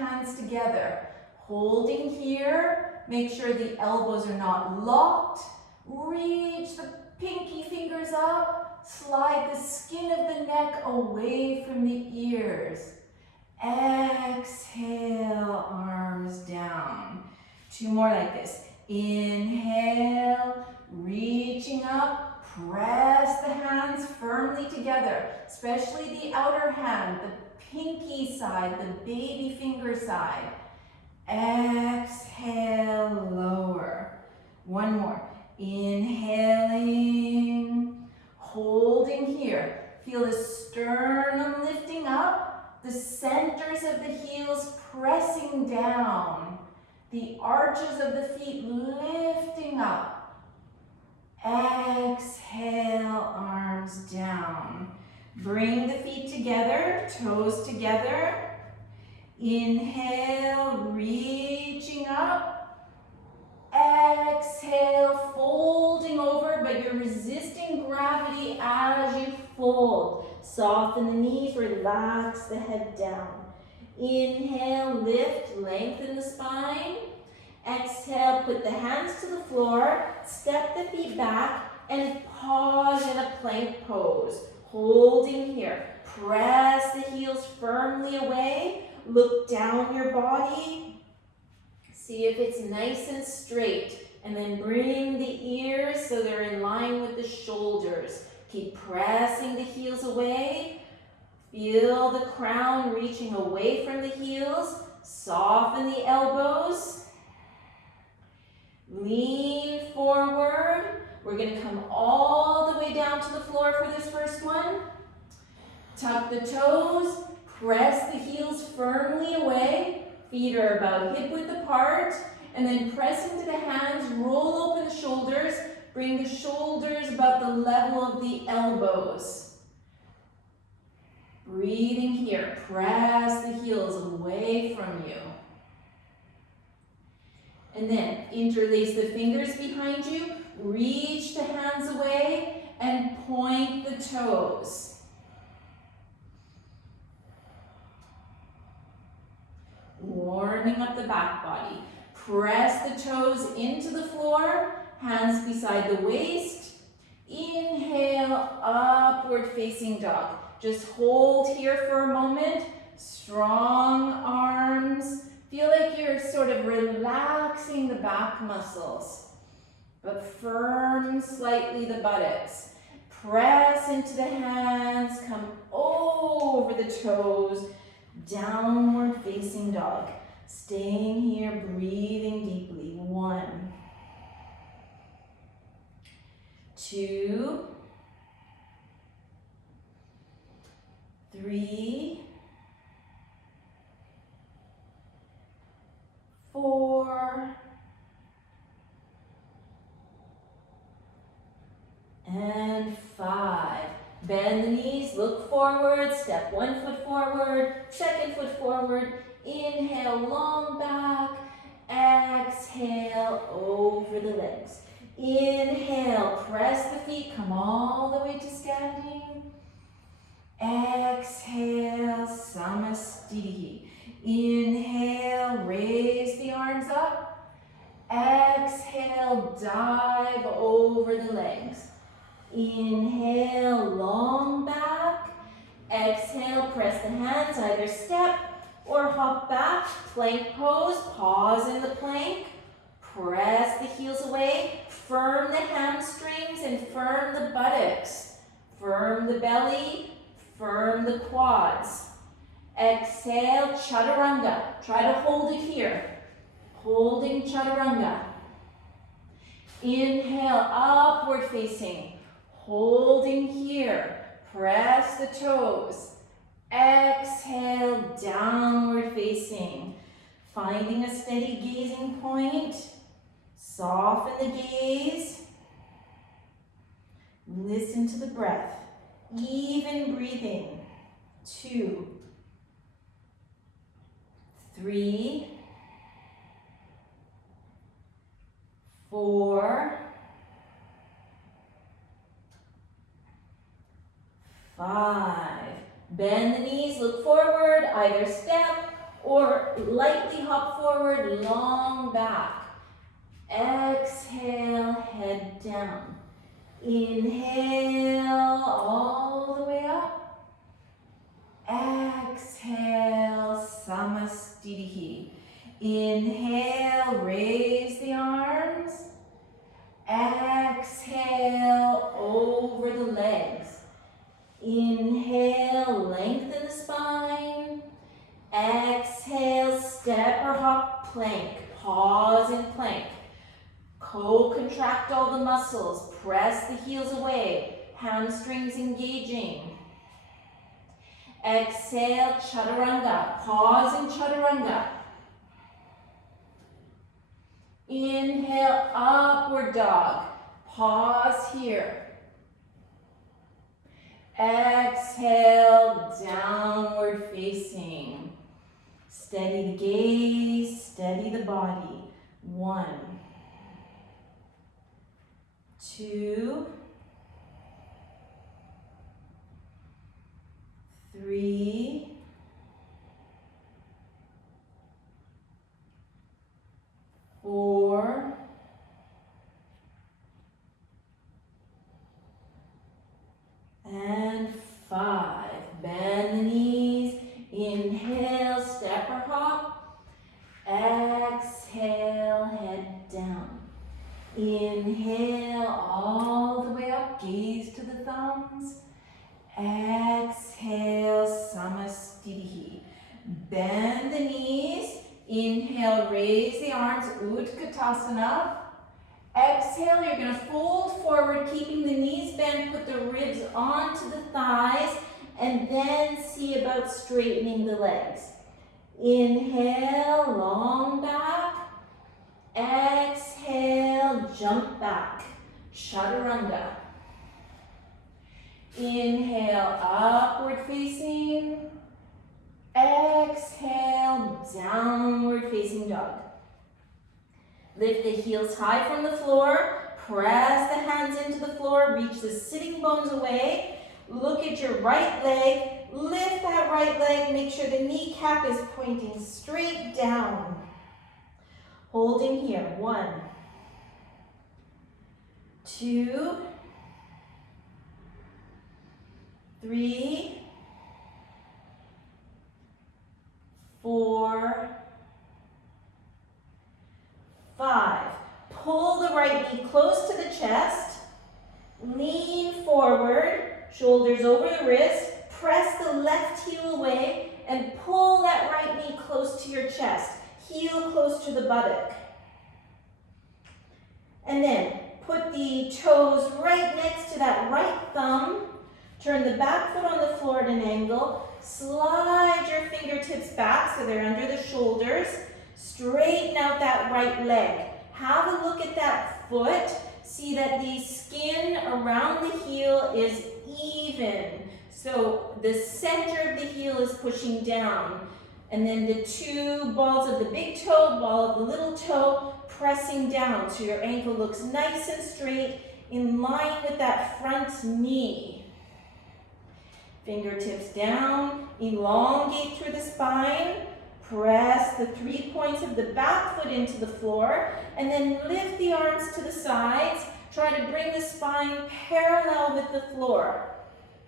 hands together. Holding here, make sure the elbows are not locked. Reach the pinky fingers up. Slide the skin of the neck away from the ears. Exhale, arms down. 2 more like this. Inhale, reaching up, press the hands firmly together, especially the outer hand, the pinky side, the baby finger side. Exhale, lower. 1 more. Inhaling, holding here. Feel the sternum lifting up, the centers of the heels pressing down. The arches of the feet lifting up. Exhale, arms down. Bring the feet together, toes together. Inhale, reaching up. Exhale, folding over, but you're resisting gravity as you fold. Soften the knees, relax the head down. Inhale, lift, lengthen the spine. Exhale, put the hands to the floor, step the feet back, and pause in a plank pose. Holding here. Press the heels firmly away. Look down your body. See if it's nice and straight. And then bring the ears so they're in line with the shoulders. Keep pressing the heels away. Feel the crown reaching away from the heels. Soften the elbows. Lean forward. We're going to come all the way down to the floor for this first one. Tuck the toes. Press the heels firmly away. Feet are about hip width apart. And then press into the hands. Roll open the shoulders. Bring the shoulders about the level of the elbows. Breathing here, press the heels away from you. And then interlace the fingers behind you, reach the hands away, and point the toes. Warming up the back body. Press the toes into the floor, hands beside the waist. Inhale, upward facing dog. Just hold here for a moment. Strong arms. Feel like you're sort of relaxing the back muscles, but firm slightly the buttocks. Press into the hands, come over the toes, downward facing dog. Staying here, breathing deeply. 1, 2, 3, 4, and 5. Bend the knees, look forward, step 1 foot forward, second foot forward. Inhale, long back. Exhale, over the legs. Inhale, press the feet, come all the way to standing. Exhale, Samastitihi. Inhale, raise the arms up. Exhale, dive over the legs. Inhale, long back. Exhale, press the hands, either step or hop back. Plank pose, pause in the plank. Press the heels away. Firm the hamstrings and firm the buttocks. Firm the belly. Firm the quads. Exhale, chaturanga. Try to hold it here. Holding chaturanga. Inhale, upward facing. Holding here. Press the toes. Exhale, downward facing. Finding a steady gazing point. Soften the gaze. Listen to the breath. Even breathing. 2, 3, 4, 5. Bend the knees, look forward, either step Or lightly hop forward, long back. Exhale, head down. Inhale, all the way up. Exhale, Samastitihi. Inhale, raise the arms. Exhale, over the legs. Inhale, lengthen the spine. Exhale, step or hop, plank. Pause in plank. Co-contract all the muscles. Press the heels away. Hamstrings engaging. Exhale, chaturanga. Pause in chaturanga. Inhale, upward dog. Pause here. Exhale, downward facing. Steady the gaze, steady the body. 1, 2, 3, 4, 5. Bend the knees. Inhale, step or hop. Exhale, head down. Inhale, all the way up. Gaze to the thumbs. Exhale, Samastitihi. Bend the knees. Inhale, raise the arms, Utthita. Exhale, you're going to fold forward, keeping the knees bent, put the ribs onto the thighs, and then see about straightening the legs. Inhale, long back. Exhale, jump back. Chaturanga. Inhale, upward facing. Exhale, downward facing dog. Lift the heels high from the floor. Press the hands into the floor. Reach the sitting bones away. Look at your right leg. Lift that right leg. Make sure the kneecap is pointing straight down. Holding here. 1, 2, 3, 4, 5. Pull the right knee close to the chest. Lean forward, shoulders over the wrist. Press the left heel away and pull that right knee close to your chest. Heel close to the buttock. And then put the toes right next to that right thumb. Turn the back foot on the floor at an angle. Slide your fingertips back so they're under the shoulders. Straighten out that right leg. Have a look at that foot. See that the skin around the heel is even. So the center of the heel is pushing down. And then the 2 balls of the big toe, ball of the little toe, pressing down. So your ankle looks nice and straight, in line with that front knee. Fingertips down, elongate through the spine. Press the 3 points of the back foot into the floor, and then lift the arms to the sides. Try to bring the spine parallel with the floor.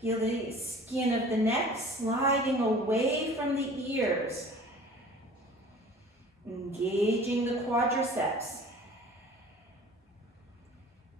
Feel the skin of the neck sliding away from the ears. Engaging the quadriceps.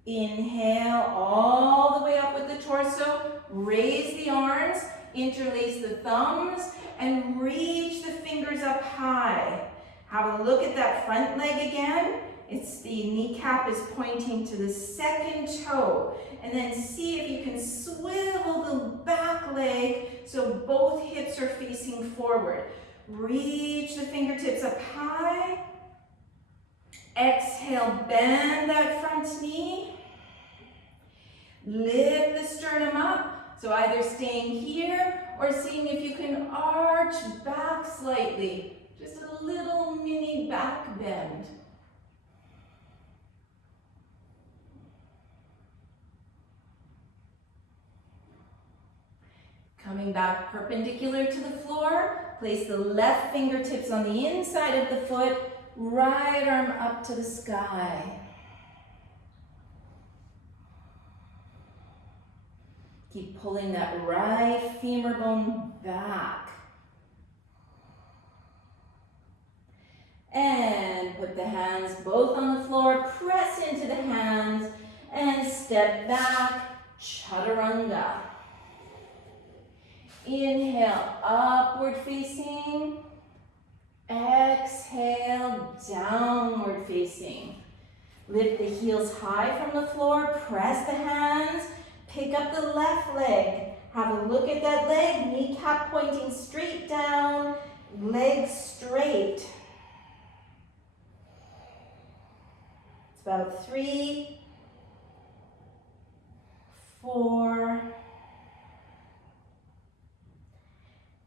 Inhale all the way up with the torso. Raise the arms, interlace the thumbs, and reach the fingers up high. Have a look at that front leg again. It's the kneecap is pointing to the second toe. And then see if you can swivel the back leg so both hips are facing forward. Reach the fingertips up high. Exhale, bend that front knee. Lift the sternum up. So either staying here or seeing if you can arch back slightly. Just a little mini back bend. Coming back perpendicular to the floor, Place the left fingertips on the inside of the foot, right arm up to the sky. Keep pulling that right femur bone back. And put the hands both on the floor, press into the hands, and step back, chaturanga. Inhale, upward facing. Exhale, downward facing. Lift the heels high from the floor, press the hands, pick up the left leg. Have a look at that leg, kneecap pointing straight down, legs straight. It's about 3, 4,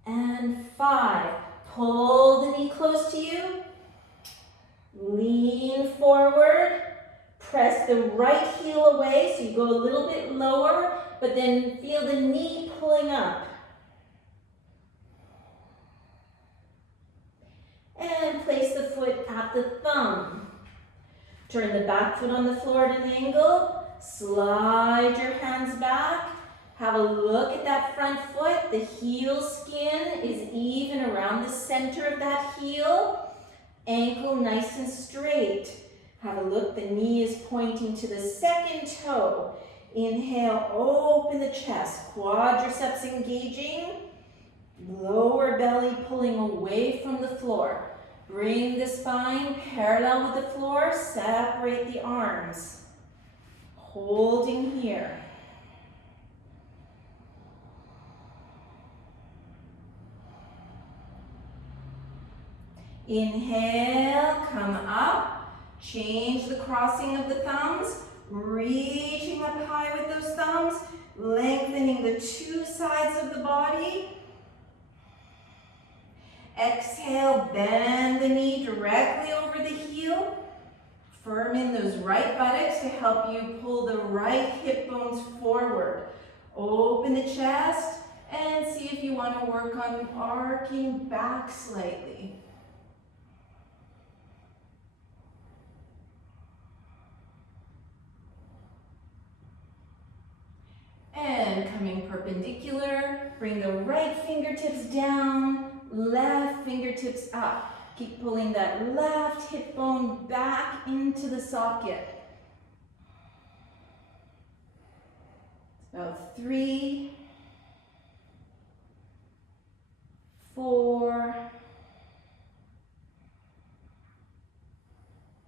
and 5. Pull the knee close to you. Lean forward. Press the right heel away so you go a little bit lower, but then feel the knee pulling up. And place the foot at the thumb. Turn the back foot on the floor at an angle. Slide your hands back. Have a look at that front foot. The heel skin is even around the center of that heel. Ankle nice and straight. Have a look, the knee is pointing to the second toe. Inhale, open the chest, quadriceps engaging. Lower belly pulling away from the floor. Bring the spine parallel with the floor, separate the arms. Holding here. Inhale, come up, change the crossing of the thumbs, reaching up high with those thumbs, lengthening the two sides of the body. Exhale, bend the knee directly over the heel. Firm in those right buttocks to help you pull the right hip bones forward. Open the chest and see if you want to work on arcing back slightly. And coming perpendicular, bring the right fingertips down, left fingertips up. Keep pulling that left hip bone back into the socket. About 3, 4,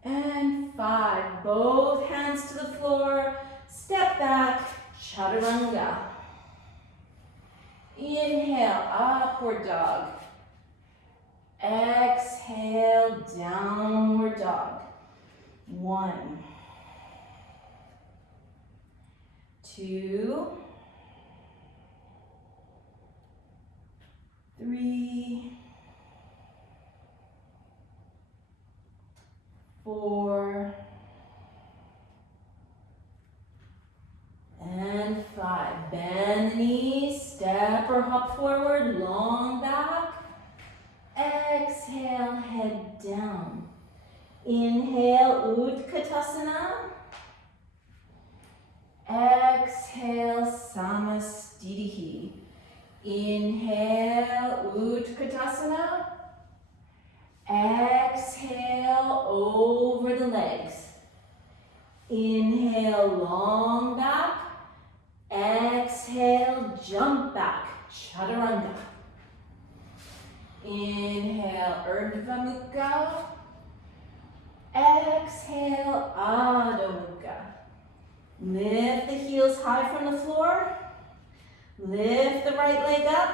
and 5. Both hands to the floor, step back, chaturanga. Inhale, upward dog. Exhale, downward dog. 1, 2, 3, 4, and 5. Bend the knees, step or hop forward, long back. Exhale, head down. Inhale, Utthita. Exhale, Samastitihi. Inhale, Utthita. Exhale, over the legs. Inhale, long back. Exhale, jump back, chaturanga. Inhale, Urdhva Mukha. Exhale, Adho Mukha. Lift the heels high from the floor. Lift the right leg up.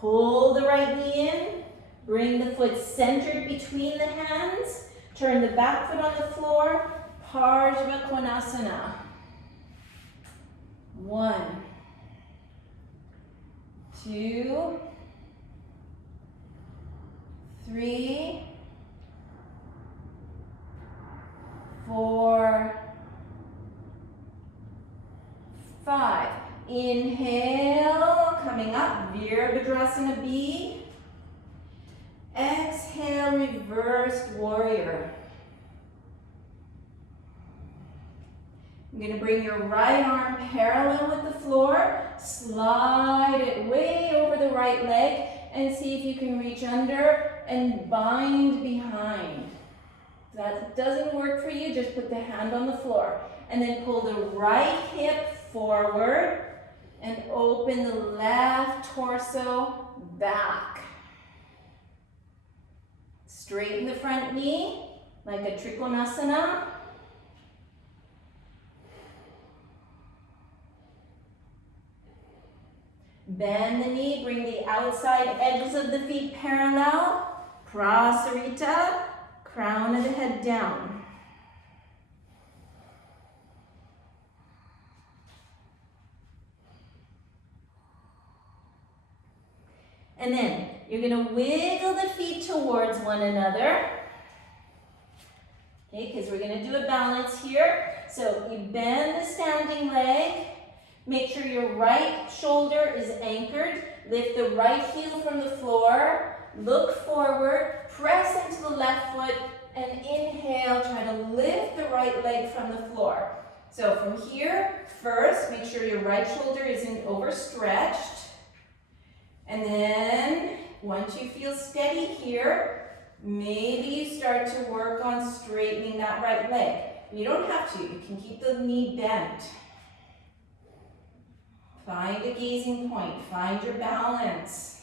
Pull the right knee in. Bring the foot centered between the hands. Turn the back foot on the floor. Parsva Konasana. 1, 2, 3, 4, 5. Virabhadrasana B. Exhale, reversed warrior. I'm going to bring your right arm parallel with the floor. Slide it way over the right leg and see if you can reach under and bind behind. If that doesn't work for you, just put the hand on the floor. And then pull the right hip forward and open the left torso back. Straighten the front knee like a Trikonasana. Bend the knee, bring the outside edges of the feet parallel. Prasarita, crown of the head down. And then you're going to wiggle the feet towards one another. Okay, because we're going to do a balance here. So you bend the standing leg. Make sure your right shoulder is anchored. Lift the right heel from the floor. Look forward. Press into the left foot. And inhale. Try to lift the right leg from the floor. So from here, first, make sure your right shoulder isn't overstretched. And then, once you feel steady here, maybe you start to work on straightening that right leg. You don't have to. You can keep the knee bent. Find a gazing point. Find your balance.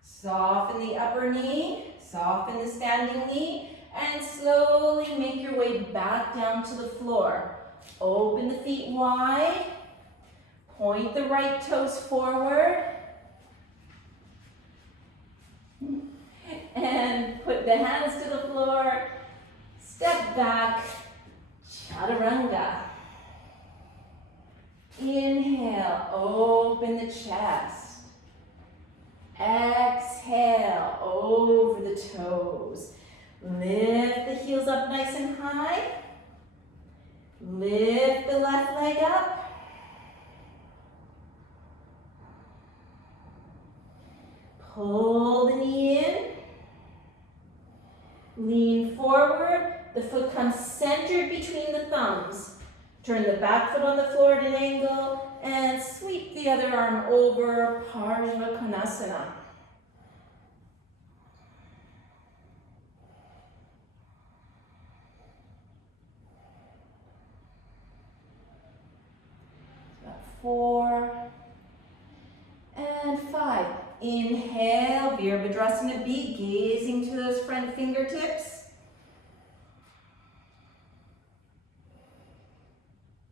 Soften the upper knee. Soften the standing knee. And slowly make your way back down to the floor. Open the feet wide. Point the right toes forward. And put the hands to the floor. Step back. Chaturanga. Inhale. Open the chest. Exhale. Over the toes. Lift the heels up nice and high. Lift the left leg up. Pull the knee in. Lean forward. The foot comes centered between the thumbs. Turn the back foot on the floor at an angle and sweep the other arm over, Parsva Konasana. About 4 and 5. Inhale, Virabhadrasana B, gazing to those front fingertips.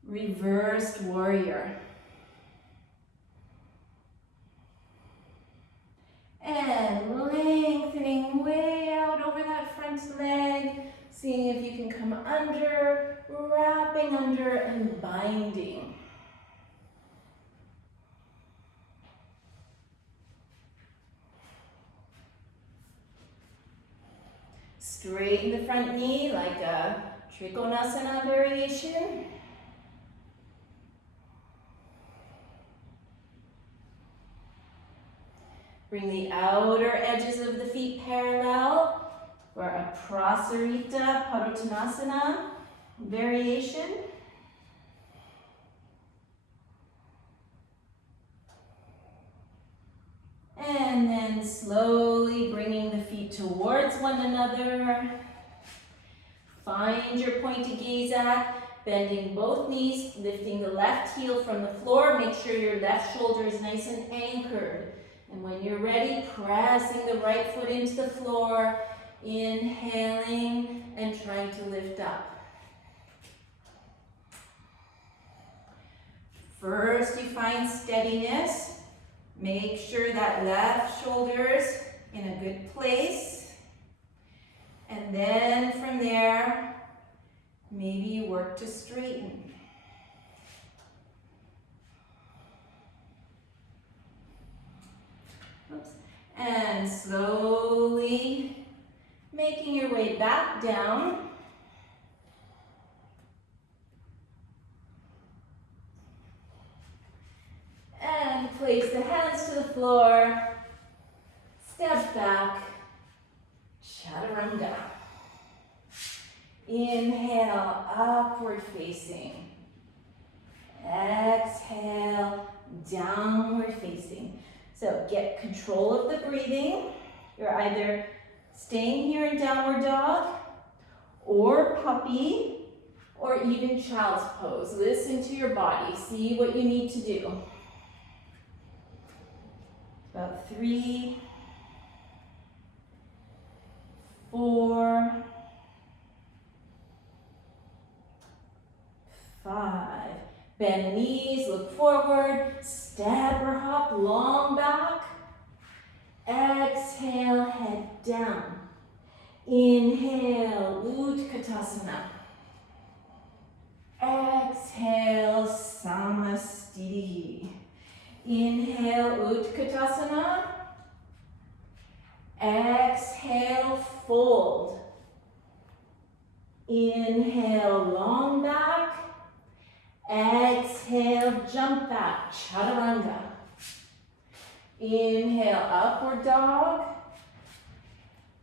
Reversed warrior. And lengthening way out over that front leg. Seeing if you can come under, wrapping under and binding. Straighten the front knee like a Trikonasana variation. Bring the outer edges of the feet parallel for a Prasarita Padottanasana variation. And then slowly bringing the feet towards one another. Find your point to gaze at, bending both knees, lifting the left heel from the floor. Make sure your left shoulder is nice and anchored. And when you're ready, pressing the right foot into the floor, inhaling and trying to lift up. First, you find steadiness. Make sure that left shoulder's in a good place. And then from there, maybe you work to straighten. Oops. And slowly making your way back down. place the hands to the floor. Step back. Chaturanga. Inhale, upward facing. Exhale, downward facing. So get control of the breathing. You're either staying here in downward dog, or puppy, or even child's pose. Listen to your body. See what you need to do. About 3, 4, 5. Bend the knees, look forward, step or hop, long back. Exhale, head down. Inhale, Utthita. Exhale, Samastiti. Inhale, Utthita. Exhale, fold. Inhale, long back. Exhale, jump back, chaturanga. Inhale, upward dog.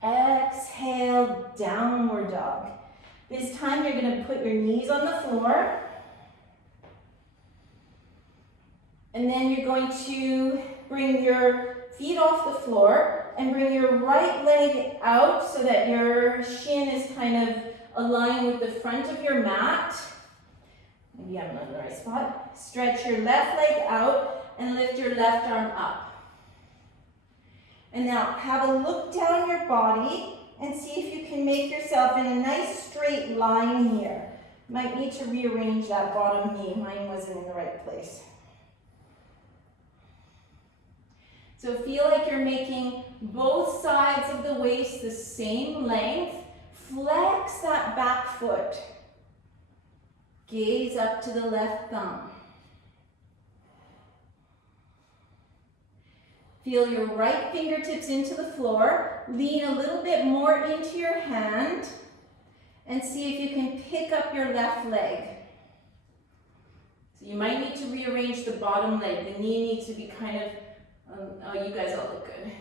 Exhale, downward dog. This time you're going to put your knees on the floor. And then you're going to bring your feet off the floor and bring your right leg out so that your shin is kind of aligned with the front of your mat. Maybe I'm not in the right spot. Stretch your left leg out and lift your left arm up. And now have a look down your body and see if you can make yourself in a nice straight line here. Might need to rearrange that bottom knee. Mine wasn't in the right place. So feel like you're making both sides of the waist the same length. Flex that back foot. Gaze up to the left thumb. Feel your right fingertips into the floor. Lean a little bit more into your hand and see if you can pick up your left leg. So you might need to rearrange the bottom leg. The knee needs to be kind of, oh, you guys all look good.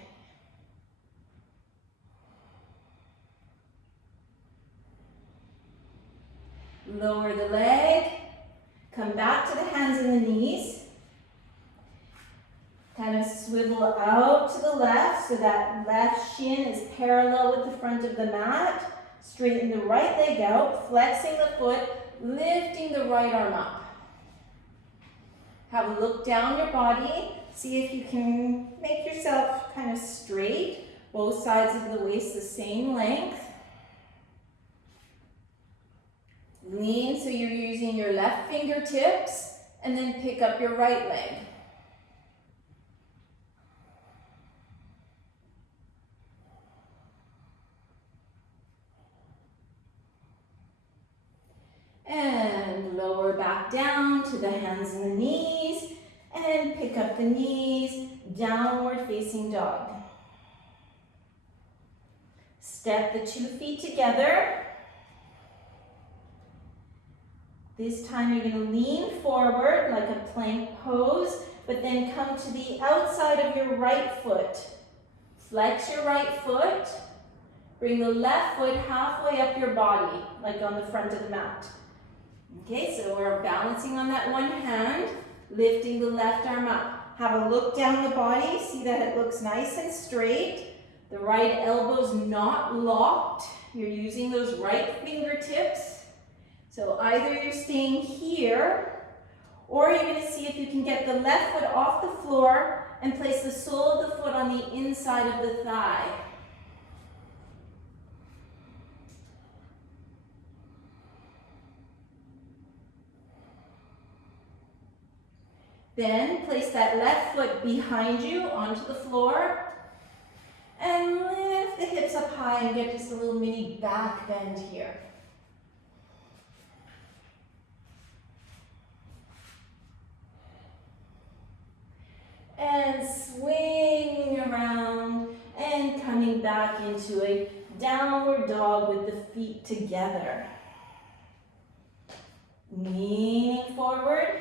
Lower the leg, come back to the hands and the knees. Kind of swivel out to the left so that left shin is parallel with the front of the mat. Straighten the right leg out, flexing the foot, lifting the right arm up. Have a look down your body. See if you can make yourself kind of straight. Both sides of the waist the same length. Lean so you're using your left fingertips and then pick up your right leg. And lower back down to the hands and the knees and pick up the knees, downward facing dog. Step the 2 feet together. This time you're going to lean forward like a plank pose, but then come to the outside of your right foot. Flex your right foot. Bring the left foot halfway up your body, like on the front of the mat. Okay, so we're balancing on that one hand, lifting the left arm up. Have a look down the body, see that it looks nice and straight. The right elbow's not locked. You're using those right fingertips. So either you're staying here, or you're going to see if you can get the left foot off the floor and place the sole of the foot on the inside of the thigh. Then place that left foot behind you onto the floor and lift the hips up high and get just a little mini back bend here. And swinging around and coming back into a downward dog with the feet together. Leaning forward.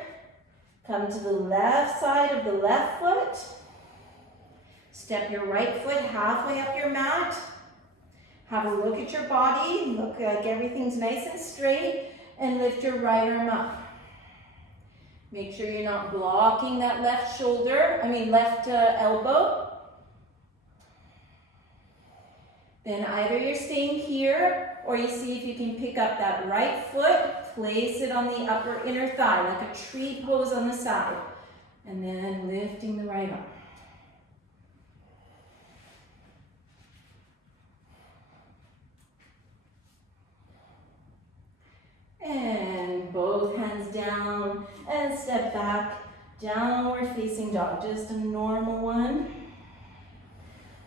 Come to the left side of the left foot. Step your right foot halfway up your mat. Have a look at your body. Look like everything's nice and straight. And lift your right arm up. Make sure you're not blocking that left elbow. Then either you're staying here or you see if you can pick up that right foot, place it on the upper inner thigh like a tree pose on the side. And then lifting the right arm. And both hands down and step back, downward facing dog, just a normal one.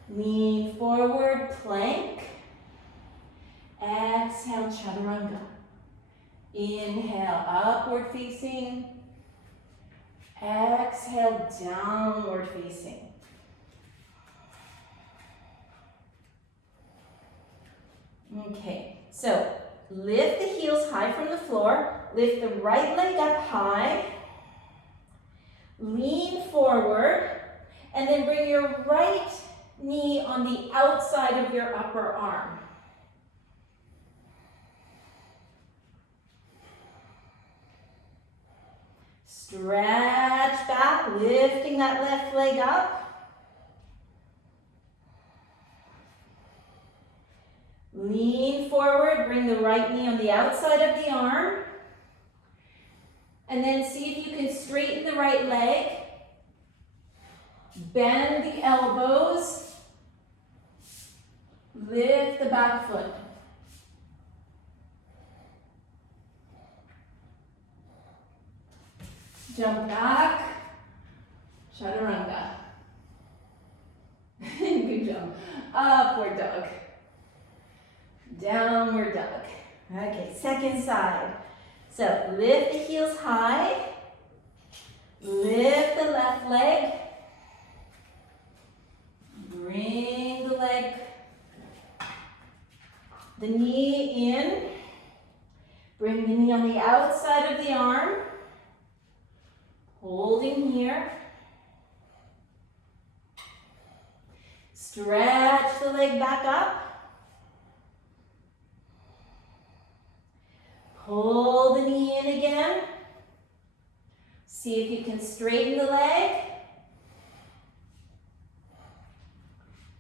Lean forward, plank. Exhale, chaturanga. Inhale, upward facing. Exhale, downward facing. Okay, so lift the heels high from the floor. Lift the right leg up high. Lean forward. And then bring your right knee on the outside of your upper arm. Stretch back, lifting that left leg up. Lean forward, bring the right knee on the outside of the arm. And then see if you can straighten the right leg. Bend the elbows. Lift the back foot. Jump back. Chaturanga. Good job. Upward dog. Downward dog. Okay, second side. So lift the heels high. Lift the left leg. Bring the knee in. Bring the knee on the outside of the arm. Holding here. Stretch the leg back up. Pull the knee in again. See if you can straighten the leg.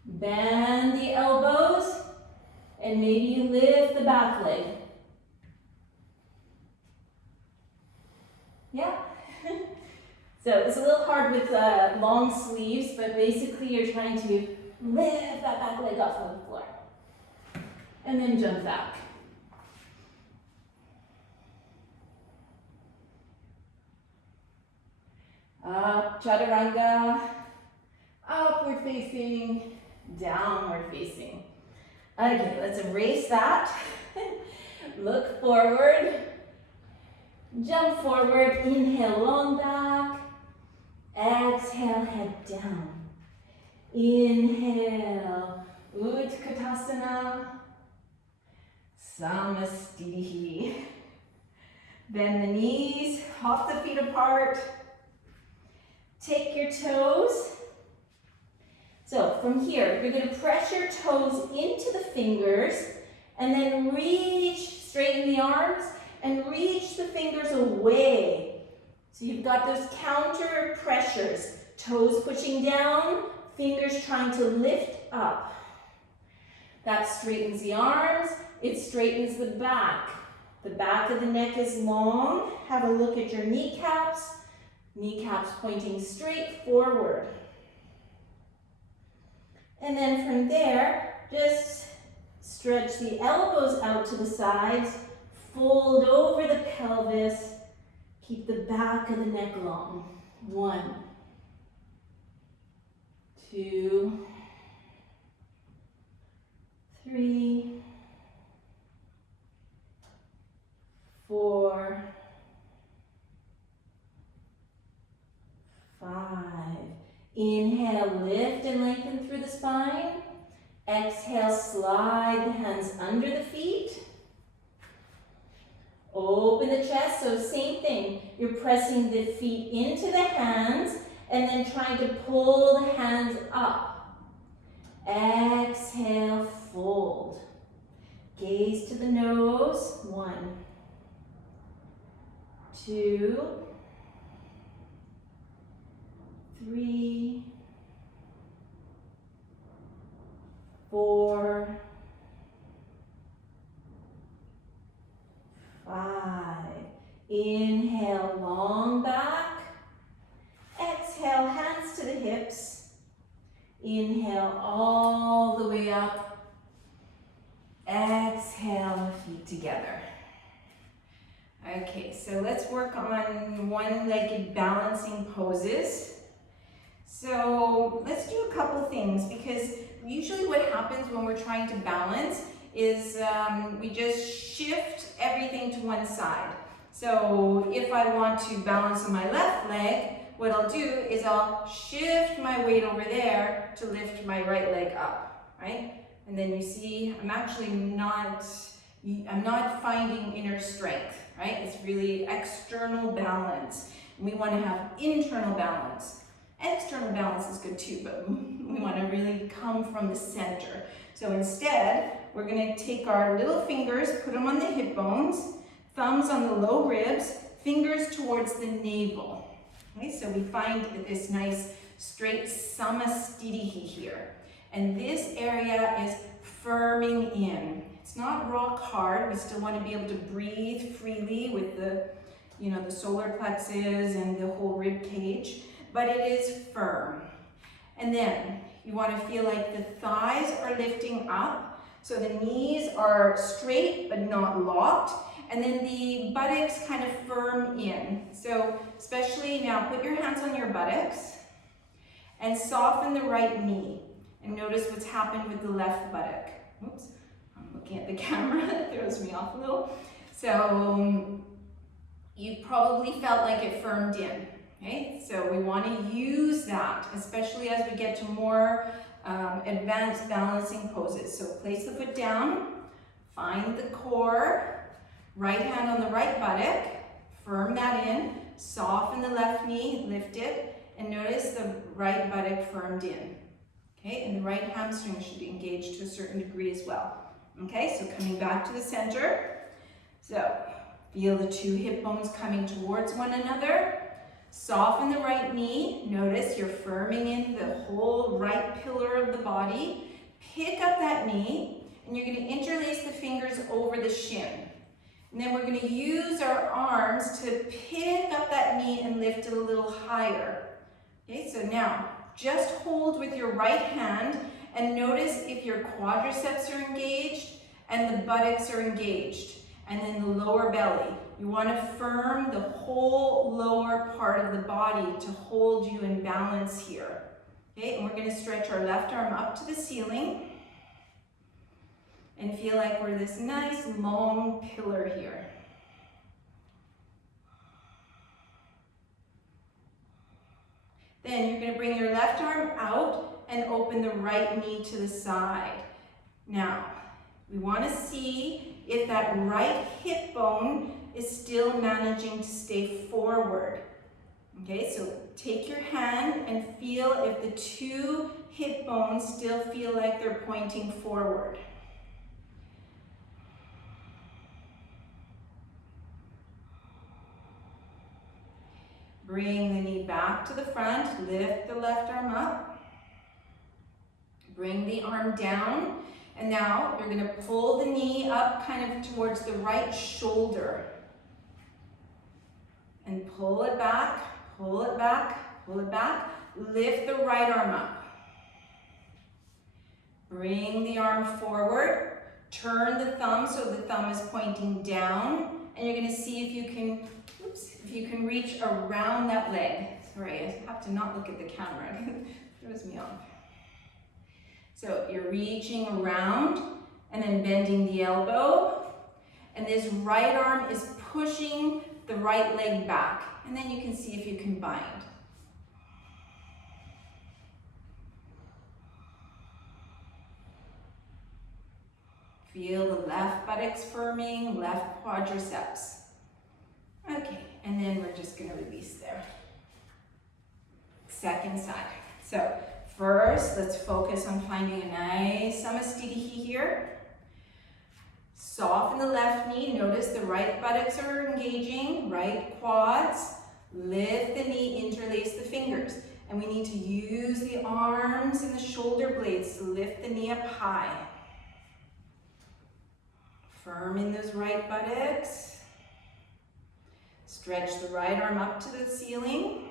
Bend the elbows. And maybe you lift the back leg. Yeah. So it's a little hard with long sleeves, but basically you're trying to lift that back leg off of the floor. And then jump back. Up, chaturanga, upward facing, downward facing. Okay, let's erase that. Look forward. Jump forward, inhale, long back. Exhale, head down. Inhale, Utthita. Samastitihi. Bend the knees, hop the feet apart. Take your toes. So from here, you're going to press your toes into the fingers and then reach, straighten the arms and reach the fingers away. So you've got those counter pressures. Toes pushing down, fingers trying to lift up. That straightens the arms, it straightens the back. The back of the neck is long. Have a look at your kneecaps. Kneecaps pointing straight forward. And then from there, just stretch the elbows out to the sides, fold over the pelvis, keep the back of the neck long. 1, 2, 3, 4, 5. Inhale, lift and lengthen through the spine. Exhale, slide the hands under the feet. Open the chest, so same thing. You're You're pressing the feet into the hands and then trying to pull the hands up. Exhale, fold. Gaze to the nose. 1, 2, 3, 4, 5. Inhale, long back. Exhale, hands to the hips. Inhale all the way up. Exhale, feet together. Okay, so let's work on one-legged balancing poses. So let's do a couple things, because usually what happens when we're trying to balance is we just shift everything to one side. So if I want to balance on my left leg, what I'll do is I'll shift my weight over there to lift my right leg up, right? And then you see I'm actually not finding inner strength, right? It's really external balance. We want to have internal balance. External balance is good too, but we want to really come from the center. So instead, we're going to take our little fingers, put them on the hip bones, thumbs on the low ribs, fingers towards the navel. Okay, so we find this nice straight samastitihi here. And this area is firming in. It's not rock hard. We still want to be able to breathe freely with the, the solar plexus and the whole rib cage, but it is firm. And then you want to feel like the thighs are lifting up, so the knees are straight but not locked, and then the buttocks kind of firm in. So especially now, put your hands on your buttocks and soften the right knee. And notice what's happened with the left buttock. Oops, I'm looking at the camera, it throws me off a little. So you probably felt like it firmed in. Okay, so we want to use that, especially as we get to more advanced balancing poses. So place the foot down, find the core, right hand on the right buttock, firm that in, soften the left knee, lift it, and notice the right buttock firmed in. Okay, and the right hamstring should engage to a certain degree as well. Okay, so coming back to the center. So feel the two hip bones coming towards one another. Soften the right knee. Notice you're firming in the whole right pillar of the body. Pick up that knee, and you're going to interlace the fingers over the shin. And then we're going to use our arms to pick up that knee and lift it a little higher. Okay, so now just hold with your right hand and notice if your quadriceps are engaged and the buttocks are engaged. And then the lower belly. You want to firm the whole lower part of the body to hold you in balance here. Okay, and we're going to stretch our left arm up to the ceiling and feel like we're this nice long pillar here. Then you're going to bring your left arm out and open the right knee to the side. Now, we want to see if that right hip bone is still managing to stay forward. Okay, so take your hand and feel if the two hip bones still feel like they're pointing forward. Bring the knee back to the front, lift the left arm up. Bring the arm down, and now you're going to pull the knee up kind of towards the right shoulder. And pull it back, pull it back, pull it back. Lift the right arm up. Bring the arm forward. Turn the thumb so the thumb is pointing down. And you're going to see if you can reach around that leg. Sorry, I have to not look at the camera. It throws me off. So you're reaching around and then bending the elbow. And this right arm is pushing the right leg back. And then you can see if you can bind. Feel the left buttocks firming, left quadriceps. Okay, and then we're just going there. Second side. So first, let's focus on finding a nice samasthiti here. Soften the left knee. Notice the right buttocks are engaging, right quads. Lift the knee, interlace the fingers. And we need to use the arms and the shoulder blades to lift the knee up high. Firm in those right buttocks. Stretch the right arm up to the ceiling.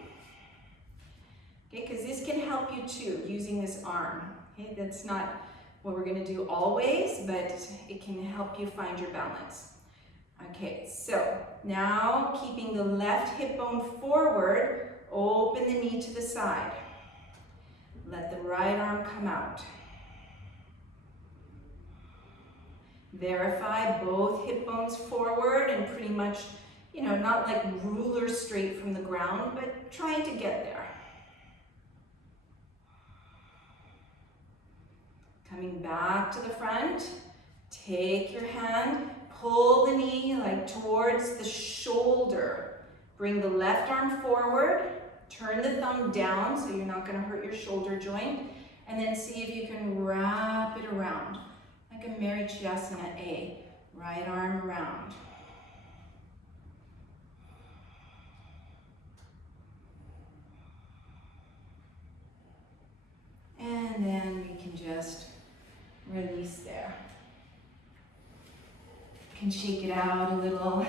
Okay, because this can help you too, using this arm. Okay, that's not what we're going to do always, but it can help you find your balance. Okay, so now keeping the left hip bone forward, open the knee to the side. Let the right arm come out. Verify both hip bones forward and pretty much, you know, not like ruler straight from the ground, but trying to get there. Coming back to the front, take your hand, pull the knee like towards the shoulder. Bring the left arm forward, turn the thumb down so you're not going to hurt your shoulder joint, and then see if you can wrap it around, like a Energizing A, right arm around. And then we can just release there. You can shake it out a little.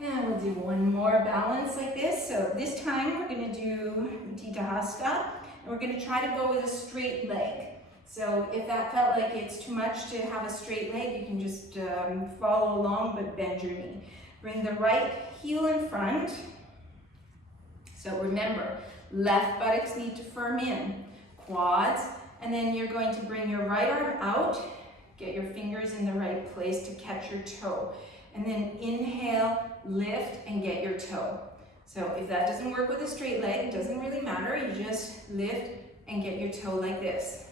And we'll do one more balance like this. So this time we're going to do Utthita Hasta, and we're going to try to go with a straight leg. So if that felt like it's too much to have a straight leg, you can just follow along but bend your knee. Bring the right heel in front. So remember, left buttocks need to firm in. Quads, and then you're going to bring your right arm out, get your fingers in the right place to catch your toe. And then inhale, lift, and get your toe. So if that doesn't work with a straight leg, it doesn't really matter. You just lift and get your toe like this.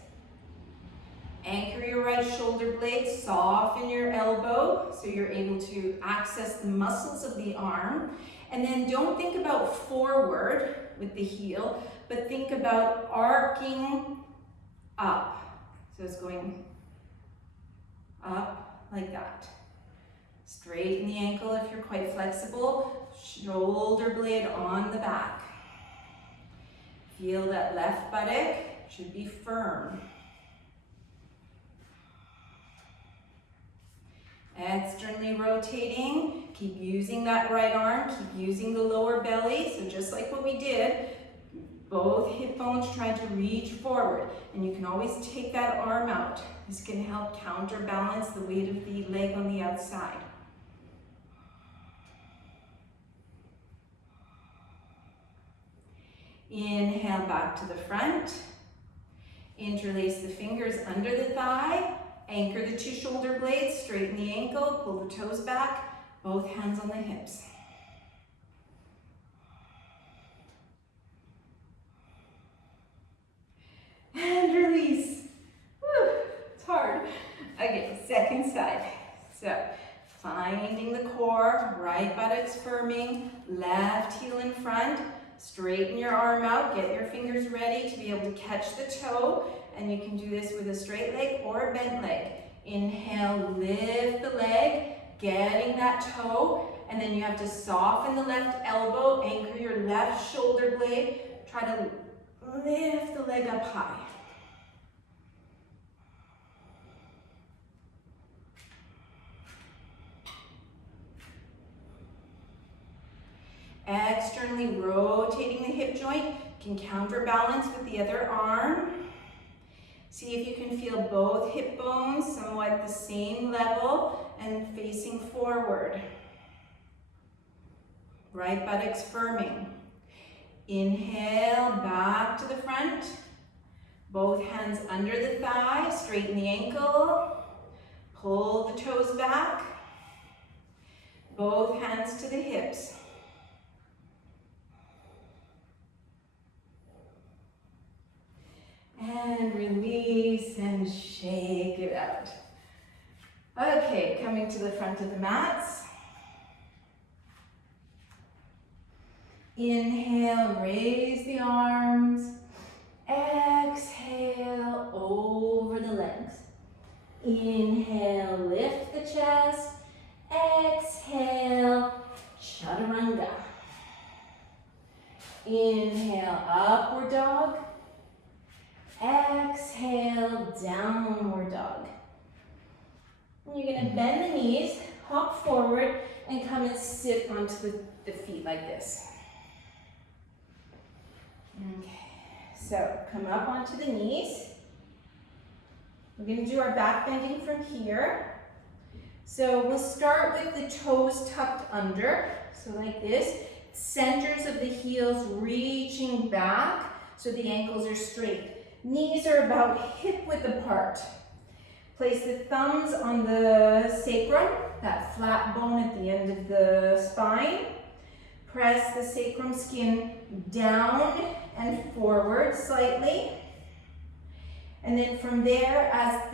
Anchor your right shoulder blade, soften your elbow so you're able to access the muscles of the arm. And then don't think about forward with the heel, but think about arcing up. So it's going up like that. Straighten the ankle if you're quite flexible. Shoulder blade on the back. Feel that left buttock should be firm. Externally rotating. Keep using that right arm. Keep using the lower belly. So just like what we did, both hip bones trying to reach forward. And you can always take that arm out. This can help counterbalance the weight of the leg on the outside. Inhale back to the front. Interlace the fingers under the thigh. Anchor the two shoulder blades. Straighten the ankle. Pull the toes back. Both hands on the hips. And release. Woo, it's hard. Okay, second side. So, finding the core, right buttocks firming, left heel in front. Straighten your arm out, get your fingers ready to be able to catch the toe, and you can do this with a straight leg or a bent leg. Inhale, lift the leg, getting that toe, and then you have to soften the left elbow, anchor your left shoulder blade, try to lift the leg up high. Externally rotating the hip joint. You can counterbalance with the other arm. See if you can feel both hip bones somewhat the same level and facing forward. Right buttocks firming. Inhale, back to the front. Both hands under the thigh, straighten the ankle. Pull the toes back. Both hands to the hips. And release and shake it out. Okay, coming to the front of the mats. Inhale, raise the arms. Exhale, over the legs. Inhale, lift the chest. Exhale, chaturanga. Inhale, upward dog. Exhale, downward dog. And you're going to bend the knees, hop forward, and come and sit onto the feet like this. Okay, so come up onto the knees. We're going to do our back bending from here. So we'll start with the toes tucked under, so like this. Centers of the heels reaching back so the ankles are straight. Knees are about hip width apart. Place the thumbs on the sacrum, that flat bone at the end of the spine. Press the sacrum skin down and forward slightly. And then from there, as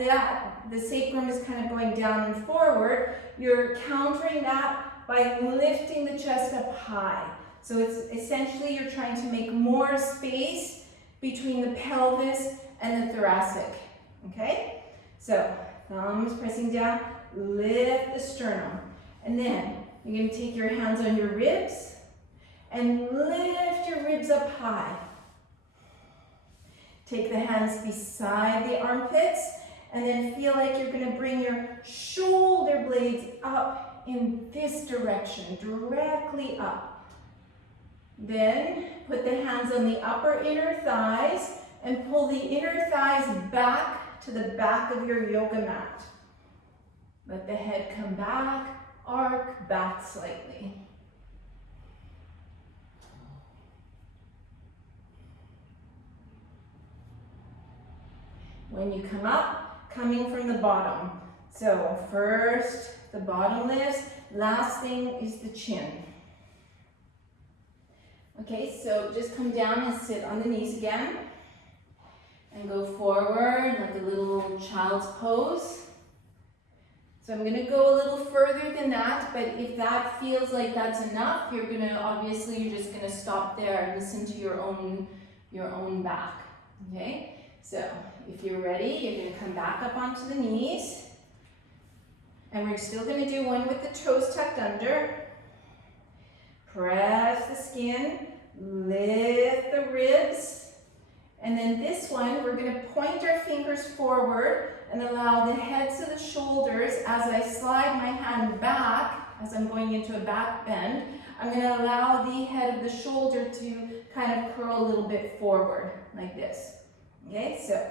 the sacrum is kind of going down and forward, you're countering that by lifting the chest up high. So it's essentially you're trying to make more space between the pelvis and the thoracic, okay? So thumbs pressing down, lift the sternum. And then you're going to take your hands on your ribs and lift your ribs up high. Take the hands beside the armpits and then feel like you're going to bring your shoulder blades up in this direction, directly up. Then put the hands on the upper inner thighs and pull the inner thighs back to the back of your yoga mat. Let the head come back, arc back slightly. When you come up, coming from the bottom. So first the bottom lifts, last thing is the chin. Okay, so just come down and sit on the knees again. And go forward like a little child's pose. So I'm going to go a little further than that, but if that feels like that's enough, you're just going to stop there and listen to your own back. Okay? So if you're ready, you're going to come back up onto the knees. And we're still going to do one with the toes tucked under. Press the skin, lift the ribs. And then this one, we're going to point our fingers forward and allow the heads of the shoulders, as I slide my hand back, as I'm going into a back bend, I'm going to allow the head of the shoulder to kind of curl a little bit forward, like this. Okay, so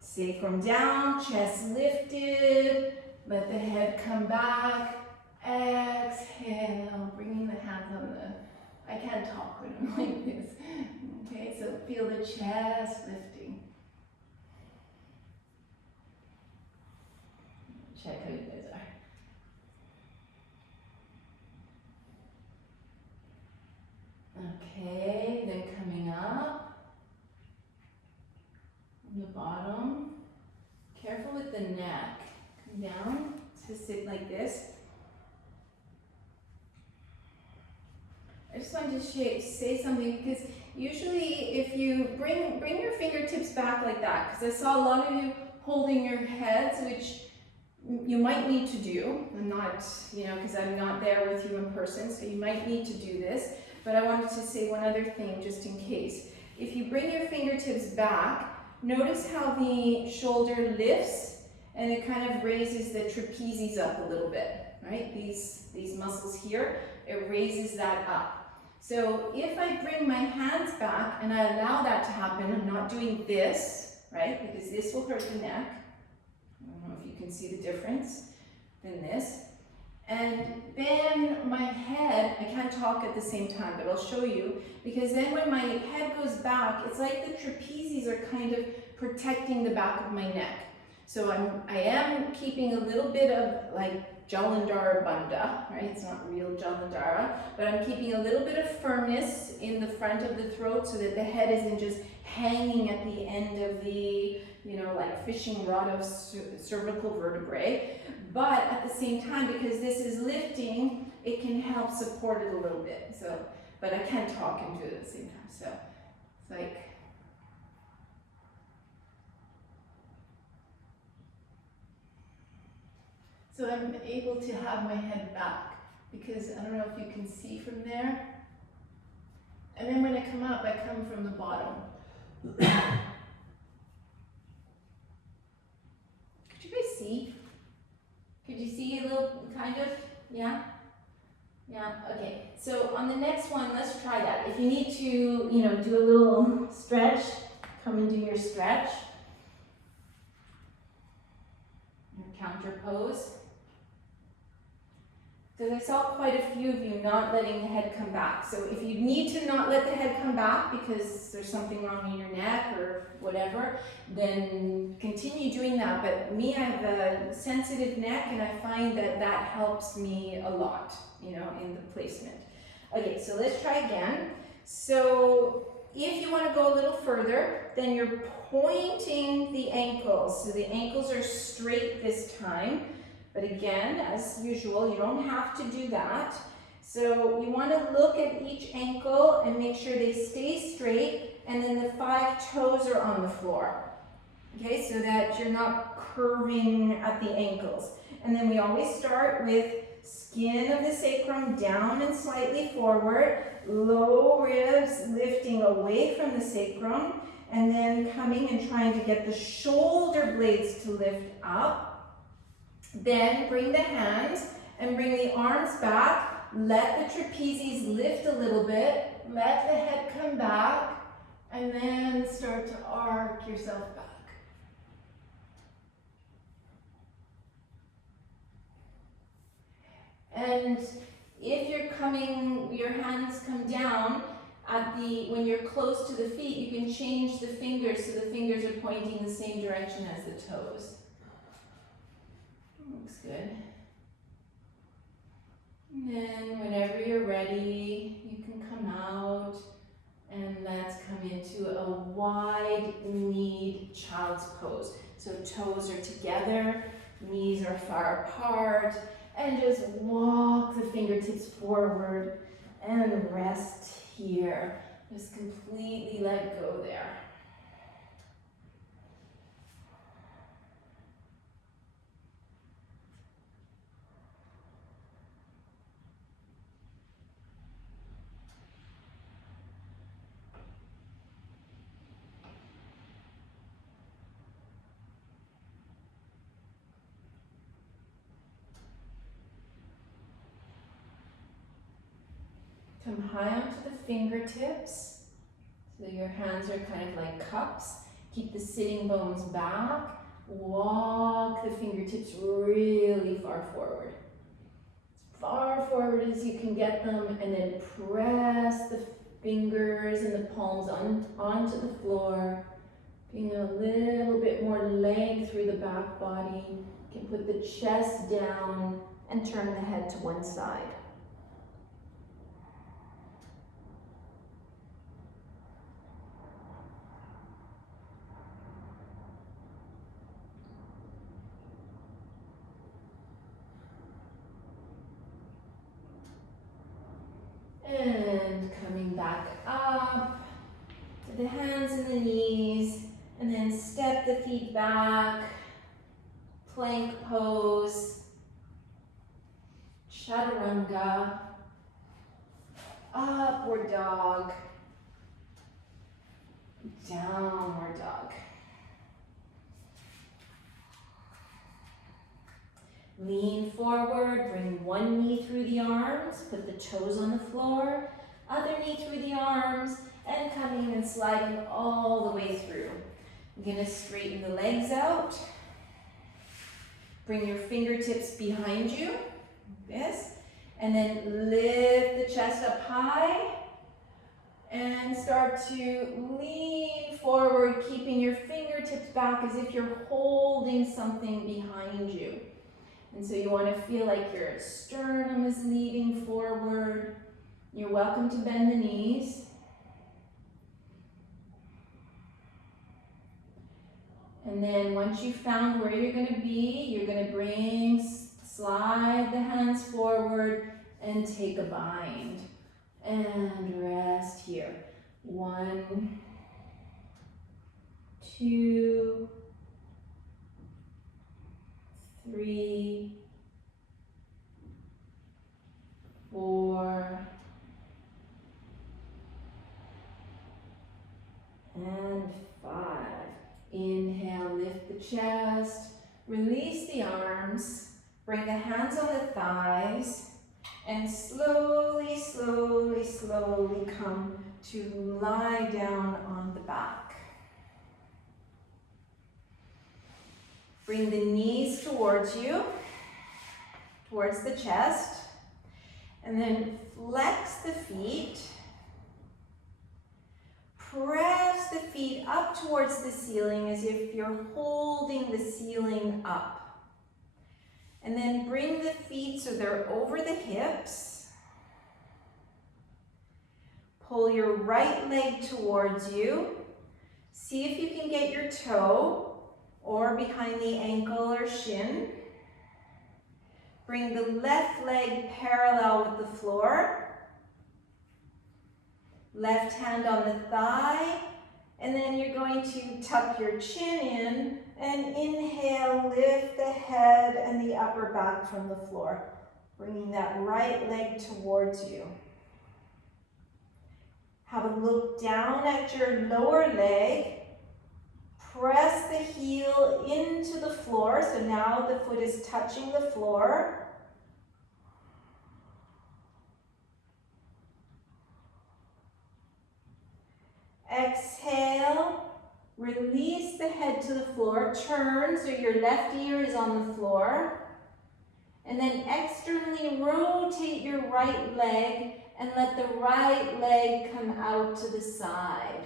sacrum down, chest lifted, let the head come back, exhale, bringing the hands on the, I can't talk when I'm like this. Okay, so feel the chest lifting. Check how you guys are. Okay, then coming up. On the bottom. Careful with the neck. Come down to sit like this. I just wanted to say something, because usually if you bring your fingertips back like that, because I saw a lot of you holding your heads, which you might need to do. I'm not, because I'm not there with you in person, so you might need to do this. But I wanted to say one other thing just in case. If you bring your fingertips back, notice how the shoulder lifts and it kind of raises the trapezius up a little bit, right? These muscles here, it raises that up. So if I bring my hands back and I allow that to happen, I'm not doing this, right? Because this will hurt the neck. I don't know if you can see the difference than this. And then my head, I can't talk at the same time, but I'll show you, because then when my head goes back, it's like the trapezius are kind of protecting the back of my neck. So I am keeping a little bit of like Jalandhara Bandha, right? It's not real Jalandhara, but I'm keeping a little bit of firmness in the front of the throat so that the head isn't just hanging at the end of the, like fishing rod of cervical vertebrae. But at the same time, because this is lifting, it can help support it a little bit. So but I can't talk and do it at the same time. So it's like, so I'm able to have my head back because I don't know if you can see from there. And then when I come up, I come from the bottom. could you guys see? Could you see a little, kind of? Yeah? Yeah, okay. So on the next one, let's try that. If you need to, you know, do a little stretch, come and do your stretch. Your counter pose. Because I saw quite a few of you not letting the head come back. So if you need to not let the head come back because there's something wrong in your neck or whatever, then continue doing that. But me, I have a sensitive neck and I find that that helps me a lot, you know, in the placement. Okay, so let's try again. So if you want to go a little further, then you're pointing the ankles. So the ankles are straight this time. But again, as usual, you don't have to do that. So you want to look at each ankle and make sure they stay straight, and then the 5 toes are on the floor. Okay, so that you're not curving at the ankles. And then we always start with skin of the sacrum down and slightly forward, low ribs lifting away from the sacrum, and then coming and trying to get the shoulder blades to lift up. Then bring the hands and bring the arms back. Let the trapezius lift a little bit. Let the head come back and then start to arc yourself back. And if you're coming, your hands come down at when you're close to the feet, you can change the fingers so the fingers are pointing the same direction as the toes. Looks good. And then whenever you're ready, you can come out and let's come into a wide-kneed child's pose. So toes are together, knees are far apart, and just walk the fingertips forward and rest here. Just completely let go there. Come high onto the fingertips, so your hands are kind of like cups. Keep the sitting bones back. Walk the fingertips really far forward. As far forward as you can get them, and then press the fingers and the palms onto the floor. Bring a little bit more length through the back body. You can put the chest down and turn the head to one side. And coming back up to the hands and the knees, and then step the feet back, plank pose, chaturanga, upward dog, downward dog. Lean forward, bring one knee through the arms, put the toes on the floor, other knee through the arms, and coming and sliding all the way through. I'm gonna straighten the legs out. Bring your fingertips behind you, like this, and then lift the chest up high, and start to lean forward, keeping your fingertips back as if you're holding something behind you. And so you want to feel like your sternum is leading forward. You're welcome to bend the knees. And then once you've found where you're going to be, you're going to slide the hands forward and take a bind. And 1, 2, 3, 4, and 5. Inhale, lift the chest, release the arms, bring the hands on the thighs, and slowly, slowly, slowly come to lie down on the back. Bring the knees towards you, towards the chest, and then flex the feet. Press the feet up towards the ceiling as if you're holding the ceiling up. And then bring the feet so they're over the hips. Pull your right leg towards you. See if you can get your toe or behind the ankle or shin. Bring the left leg parallel with the floor. Left hand on the thigh, and then you're going to tuck your chin in and inhale, lift the head and the upper back from the floor, bringing that right leg towards you. Have a look down at your lower leg. Press the heel into the floor, so now the foot is touching the floor. Exhale, release the head to the floor, turn so your left ear is on the floor, and then externally rotate your right leg and let the right leg come out to the side.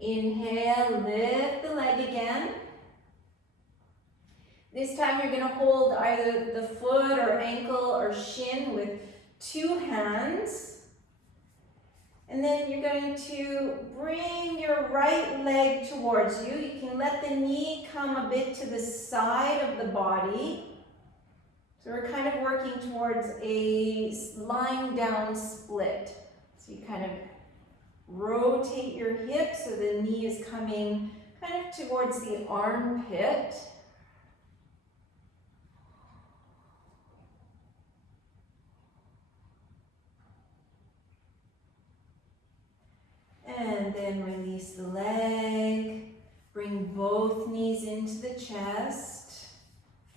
Inhale, lift the leg again. This time you're going to hold either the foot or ankle or shin with 2 hands. And then you're going to bring your right leg towards you. You can let the knee come a bit to the side of the body. So we're kind of working towards a lying down split. So you kind of rotate your hips so the knee is coming kind of towards the armpit. And then release the leg, bring both knees into the chest,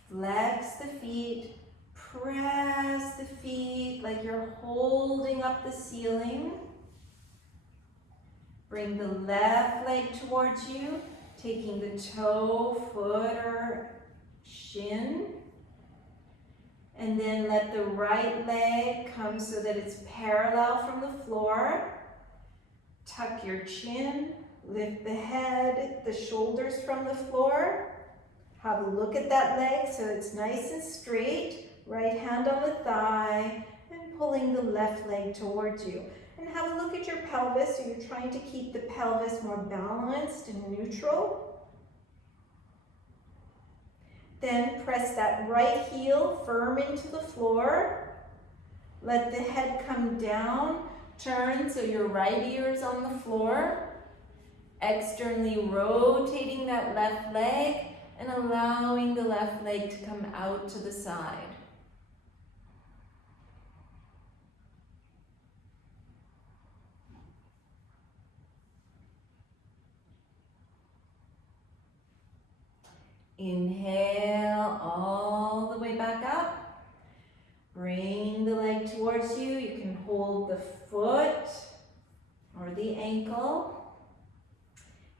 flex the feet, press the feet like you're holding up the ceiling. Bring the left leg towards you, taking the toe, foot, or shin. And then let the right leg come so that it's parallel from the floor. Tuck your chin, lift the head, the shoulders from the floor. Have a look at that leg so it's nice and straight. Right hand on the thigh and pulling the left leg towards you. And have a look at your pelvis so you're trying to keep the pelvis more balanced and neutral. Then press that right heel firm into the floor. Let the head come down. Turn so your right ear is on the floor. Externally rotating that left leg and allowing the left leg to come out to the side. Inhale all the way back up. Bring the leg towards you. You can hold the foot or the ankle.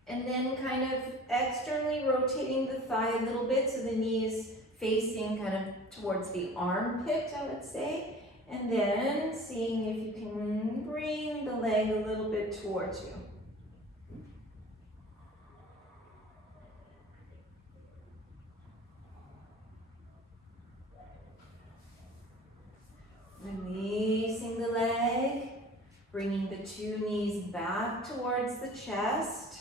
And then kind of externally rotating the thigh a little bit so the knee is facing kind of towards the armpit, I would say. And then seeing if you can bring the leg a little bit towards you. Releasing the leg, bringing the 2 knees back towards the chest.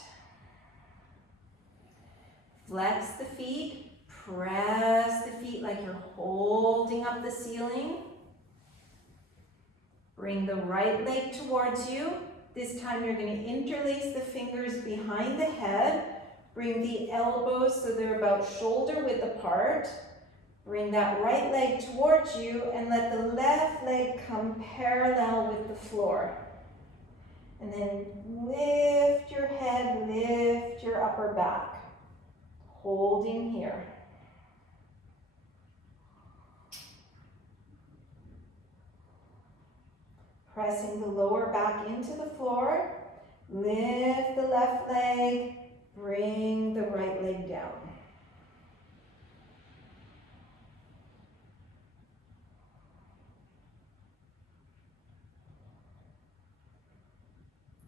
Flex the feet, press the feet like you're holding up the ceiling. Bring the right leg towards you. This time you're going to interlace the fingers behind the head. Bring the elbows so they're about shoulder width apart. Bring that right leg towards you and let the left leg come parallel with the floor. And then lift your head, lift your upper back. Holding here. Pressing the lower back into the floor. Lift the left leg, bring the right leg down.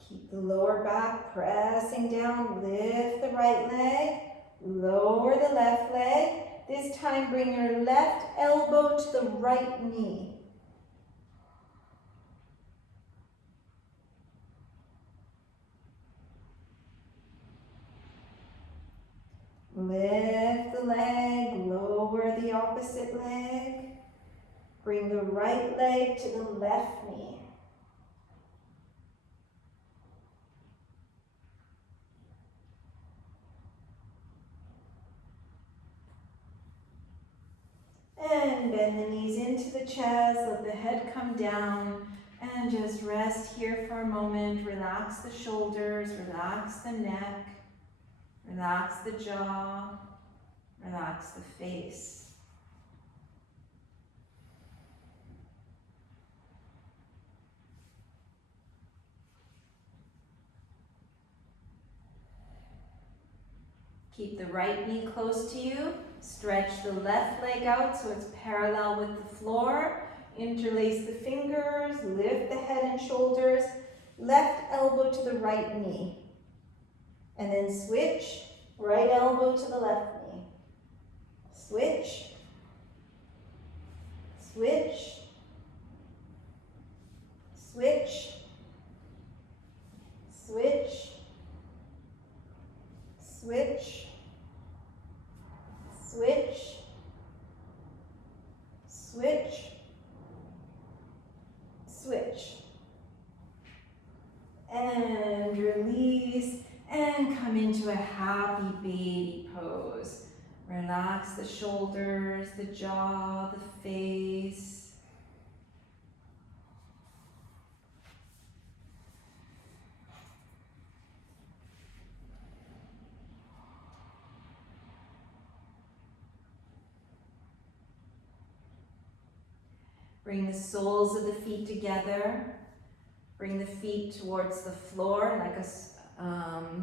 Keep the lower back pressing down, lift the right leg, lower the left leg. This time bring your left elbow to the right knee. Lift the leg, lower the opposite leg. Bring the right leg to the left knee. And bend the knees into the chest, let the head come down, and just rest here for a moment. Relax the shoulders, relax the neck, relax the jaw, relax the face. Keep the right knee close to you. Stretch the left leg out so it's parallel with the floor. Interlace the fingers, lift the head and shoulders. Left elbow to the right knee. And then switch, right elbow to the left knee. Switch, switch, switch, switch, switch, switch, switch, switch. And release and come into a happy baby pose. Relax the shoulders, the jaw, the face. Bring the soles of the feet together. Bring the feet towards the floor like a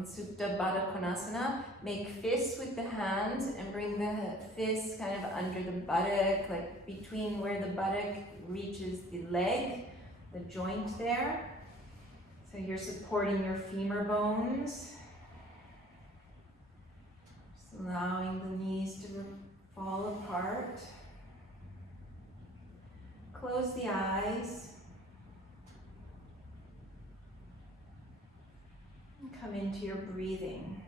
Supta Baddha Konasana. Make fists with the hands and bring the fists kind of under the buttock, like between where the buttock reaches the leg, the joint there. So you're supporting your femur bones. Just allowing the knees to fall apart. Close the eyes. Come into your breathing.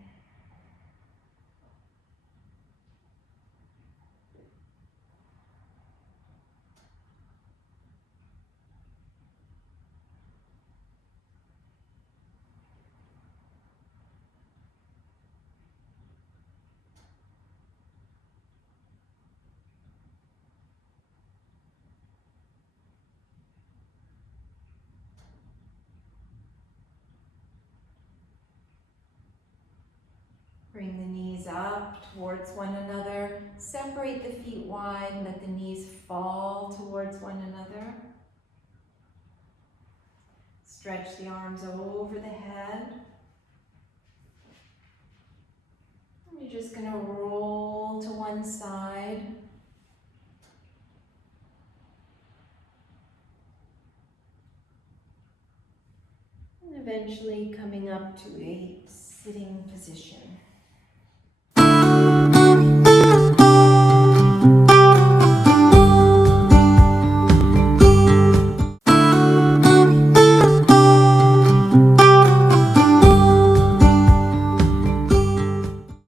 Bring the knees up towards one another. Separate the feet wide. Let the knees fall towards one another. Stretch the arms over the head. And you're just going to roll to one side. And eventually coming up to a sitting position.